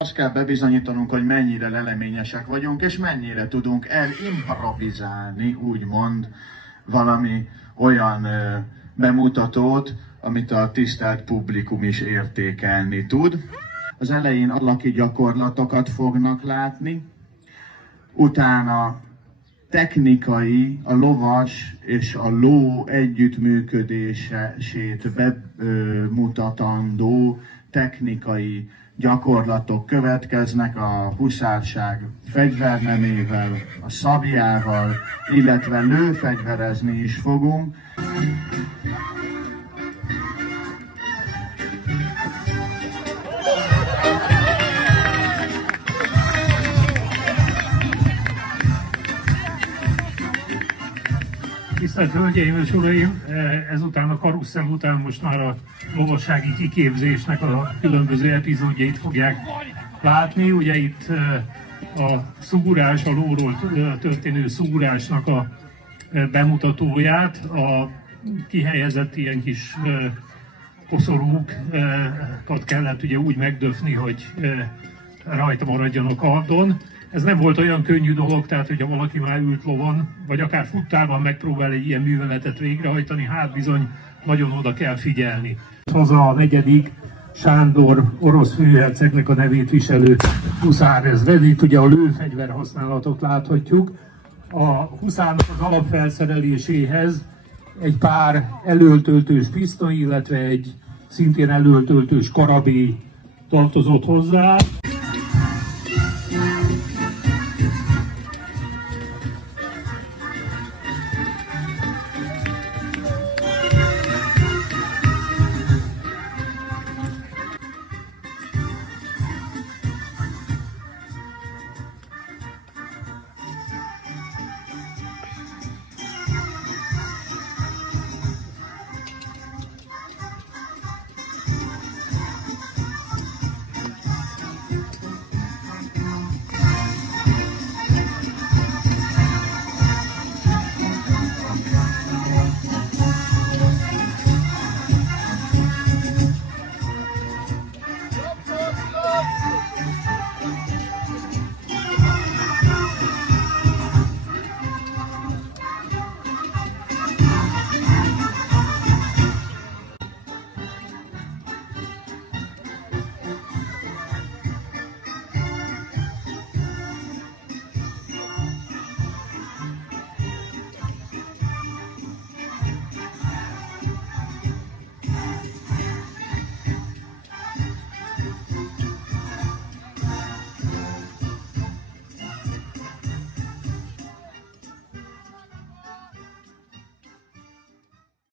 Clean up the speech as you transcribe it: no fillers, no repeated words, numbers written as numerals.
Azt kell bebizonyítanunk, hogy mennyire leleményesek vagyunk, és mennyire tudunk elimprovizálni, úgymond, valami olyan bemutatót, amit a tisztelt publikum is értékelni tud. Az elején alaki gyakorlatokat fognak látni, utána technikai, a lovas és a ló együttműködését bemutatandó technikai gyakorlatok következnek a huszárság fegyvernemével, a szabjával, illetve lőfegyverezni is fogunk. Tisztelt Hölgyeim és Uraim! Ezután a karusszel után most már a lovassági kiképzésnek a különböző epizódjait fogják látni. Ugye itt a szúrás, a lóról történő szúrásnak a bemutatóját, a kihelyezett ilyen kis koszorúkat kellett ugye úgy megdöfni, hogy rajta maradjon a kardon. Ez nem volt olyan könnyű dolog, tehát hogyha valaki már ült lovon, vagy akár futtában megpróbál egy ilyen műveletet végrehajtani, hát bizony nagyon oda kell figyelni. Haza a 4. Sándor orosz főhercegnek a nevét viselő huszárezred, itt ugye a lőfegyver használatot láthatjuk. A huszárnak az alapfelszereléséhez egy pár elöltöltős pisztoly, illetve egy szintén elöltöltős karabély tartozott hozzá.